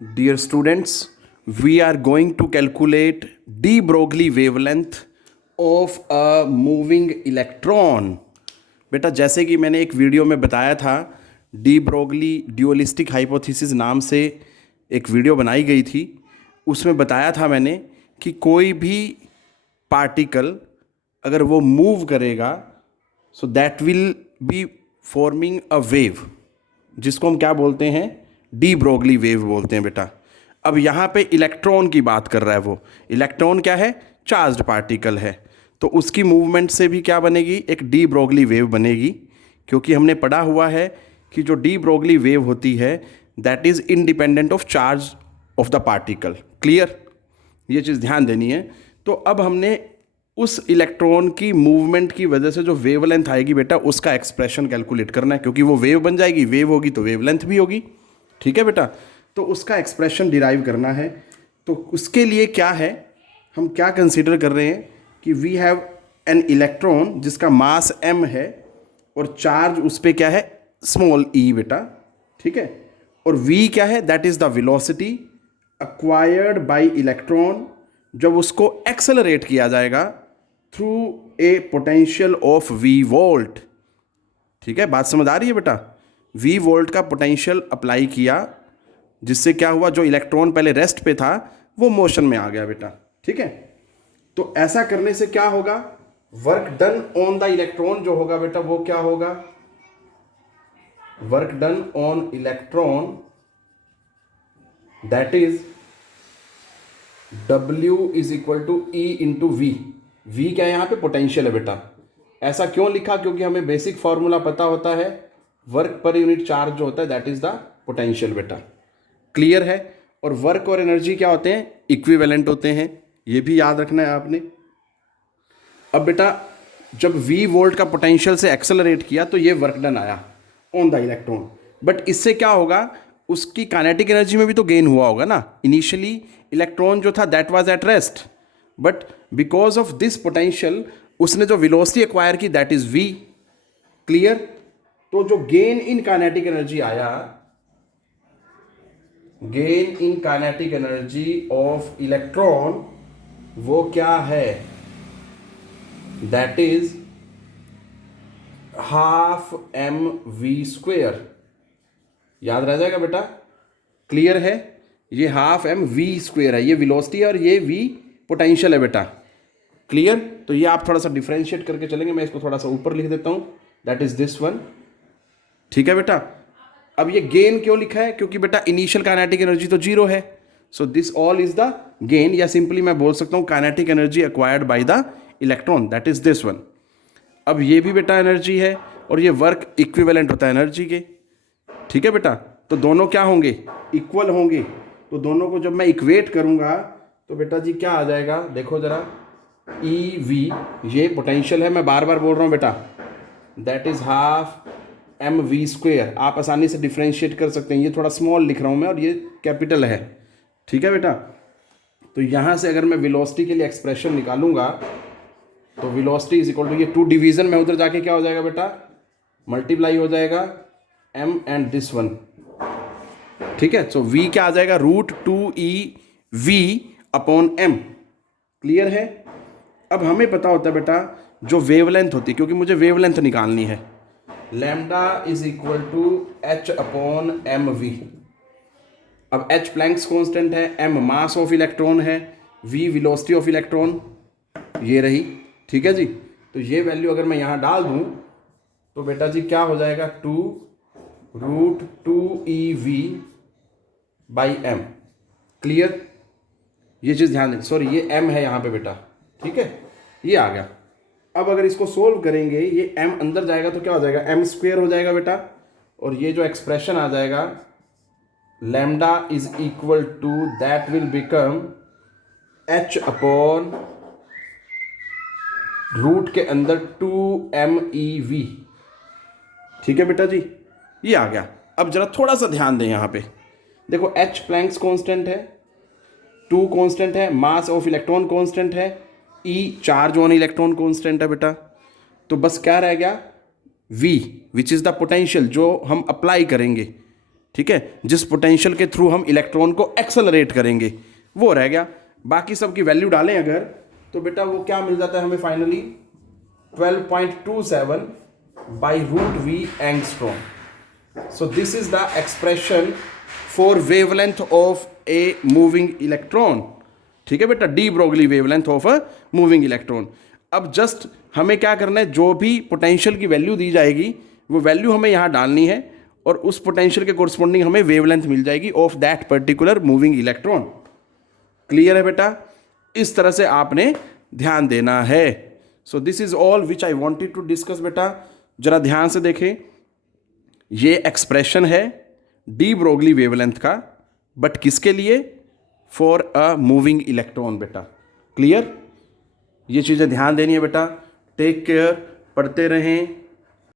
Dear students, we are going to calculate de Broglie wavelength of a moving electron. बेटा जैसे कि मैंने एक वीडियो में बताया था, डी ब्रोगली ड्यूअलिस्टिक हाइपोथेसिस नाम से एक वीडियो बनाई गई थी। उसमें बताया था मैंने कि कोई भी पार्टिकल अगर वो मूव करेगा so that will be forming a wave, जिसको हम क्या बोलते हैं, डी ब्रोगली वेव बोलते हैं बेटा। अब यहाँ पे इलेक्ट्रॉन की बात कर रहा है वो। इलेक्ट्रॉन क्या है? चार्ज्ड पार्टिकल है। तो उसकी मूवमेंट से भी क्या बनेगी? एक डी ब्रोगली वेव बनेगी, क्योंकि हमने पढ़ा हुआ है कि जो डी ब्रोगली वेव होती है that is independent of charge of the particle. Clear? ये चीज़ ध्यान देनी है। तो अब हमने उस इलेक्ट्रॉन की मूवमेंट की वजह से जो वेवलेंथ आएगी बेटा, उसका एक्सप्रेशन कैलकुलेट करना है, क्योंकि वो वेव बन जाएगी। वेव होगी तो वेवलेंथ भी होगी। ठीक है बेटा? तो उसका एक्सप्रेशन डिराइव करना है। तो उसके लिए क्या है, हम क्या कंसीडर कर रहे हैं कि वी हैव एन इलेक्ट्रॉन जिसका मास m है और चार्ज उस पर क्या है, स्मॉल e बेटा। ठीक है? और v क्या है? That is the velocity acquired bye electron जब उसको एक्सेलरेट किया जाएगा through a potential of v volt. ठीक है, बात समझ आ रही है बेटा? v वोल्ट का पोटेंशियल अप्लाई किया, जिससे क्या हुआ, जो इलेक्ट्रॉन पहले रेस्ट पे था वो मोशन में आ गया बेटा। ठीक है? तो ऐसा करने से क्या होगा, work done on the electron जो होगा बेटा वो क्या होगा, work done on electron that is W is equal to E into V. V क्या है यहाँ पे? पोटेंशियल है बेटा। ऐसा क्यों लिखा? क्योंकि हमें बेसिक फॉर्मूला पता होता है, वर्क पर यूनिट चार्ज जो होता है दैट इज द पोटेंशियल बेटा। क्लियर है? और वर्क और एनर्जी क्या होते हैं? इक्विवेलेंट होते हैं। ये भी याद रखना है आपने। अब बेटा जब V वोल्ट का पोटेंशियल से एक्सेलरेट किया तो ये वर्क डन आया ऑन द इलेक्ट्रॉन। बट इससे क्या होगा, उसकी काइनेटिक एनर्जी में भी तो गेन हुआ होगा ना। इनिशियली इलेक्ट्रॉन जो था that was at rest, but because of this potential उसने जो वेलोसिटी एक्वायर की दैट इज v। क्लियर? तो जो गेन इन काइनेटिक एनर्जी आया, gain in kinetic energy of electron, वो क्या है? That is half mv²। याद रह जाएगा बेटा? क्लियर है? ये हाफ mv² है, ये वेलोसिटी है और ये v पोटेंशियल है बेटा। क्लियर? तो ये आप थोड़ा सा डिफरेंशिएट करके चलेंगे। मैं इसको थोड़ा सा ऊपर लिख देता हूं, दैट इज दिस वन। ठीक है बेटा? अब ये गेन क्यों लिखा है? क्योंकि बेटा इनिशियल काइनेटिक एनर्जी तो जीरो है, so this all is the gain, या सिंपली मैं बोल सकता हूं kinetic energy acquired by the electron, that is this one. अब ये भी बेटा एनर्जी है और ये वर्क इक्विवेलेंट होता है एनर्जी के। ठीक है बेटा? तो दोनों क्या होंगे? इक्वल होंगे। तो दोनों को जब मैं इक्वेट करूंगा तो बेटा जी क्या आ जाएगा, देखो जरा, ई वी, ये पोटेंशियल है, मैं बार बार बोल रहा हूँ बेटा, दैट इज हाफ mv²। आप आसानी से डिफ्रेंशिएट कर सकते हैं। ये थोड़ा स्मॉल लिख रहा हूँ मैं और ये कैपिटल है। ठीक है बेटा? तो यहाँ से अगर मैं वेलोसिटी के लिए एक्सप्रेशन निकालूंगा तो वेलोसिटी इज इक्वल टू, ये टू डिवीजन में उधर जाके क्या हो जाएगा बेटा, मल्टीप्लाई हो जाएगा m एंड दिस वन। ठीक है? सो v क्या आ जाएगा, √2e v upon m। Clear है? अब हमें पता होता है बेटा जो वेवलेंथ होती है, क्योंकि मुझे वेवलेंथ निकालनी है, lambda is equal to h upon M V. अब h प्लैंक्स कांस्टेंट है, m मास ऑफ इलेक्ट्रॉन है, v वेलोसिटी ऑफ इलेक्ट्रॉन, ये रही। ठीक है जी? तो ये वैल्यू अगर मैं यहाँ डाल दूँ तो बेटा जी क्या हो जाएगा, 2√2ev बाई m। क्लियर? ये चीज़ ध्यान दें। सॉरी, ये m है यहाँ पे बेटा। ठीक है? ये आ गया। अब अगर इसको सोल्व करेंगे, ये m अंदर जाएगा तो क्या हो जाएगा, m² हो जाएगा बेटा। और ये जो एक्सप्रेशन आ जाएगा, lambda is equal to, that will become h upon root के अंदर 2mev। ठीक है बेटा जी? ये आ गया। अब जरा थोड़ा सा ध्यान दें यहाँ पे, देखो h प्लैंक्स कांस्टेंट है, 2 कांस्टेंट है, मास ऑफ इलेक्ट्रॉन कांस्टेंट है, E charge on electron constant है बेटा। तो बस क्या रह गया, V which is the potential जो हम अप्लाई करेंगे। ठीक है, जिस पोटेंशियल के थ्रू हम इलेक्ट्रॉन को एक्सेलरेट करेंगे वो रह गया। बाकी सब की वैल्यू डालें अगर, तो बेटा वो क्या मिल जाता है हमें finally 12.27 by root V angstrom. So this is the expression for wavelength of a moving electron. ठीक है बेटा, de Broglie wavelength of a moving electron. अब जस्ट हमें क्या करना है, जो भी पोटेंशियल की वैल्यू दी जाएगी वो वैल्यू हमें यहाँ डालनी है और उस पोटेंशियल के कोरस्पॉन्डिंग हमें वेवलेंथ मिल जाएगी of that particular moving electron. Clear है बेटा? इस तरह से आपने ध्यान देना है। So this is all which I wanted to discuss. बेटा जरा ध्यान से देखें, ये एक्सप्रेशन है डी ब्रोगली वेवलेंथ का, बट किसके लिए? For a moving electron. बेटा क्लियर? ये चीज़ें ध्यान देनी है बेटा। टेक केयर, पढ़ते रहें।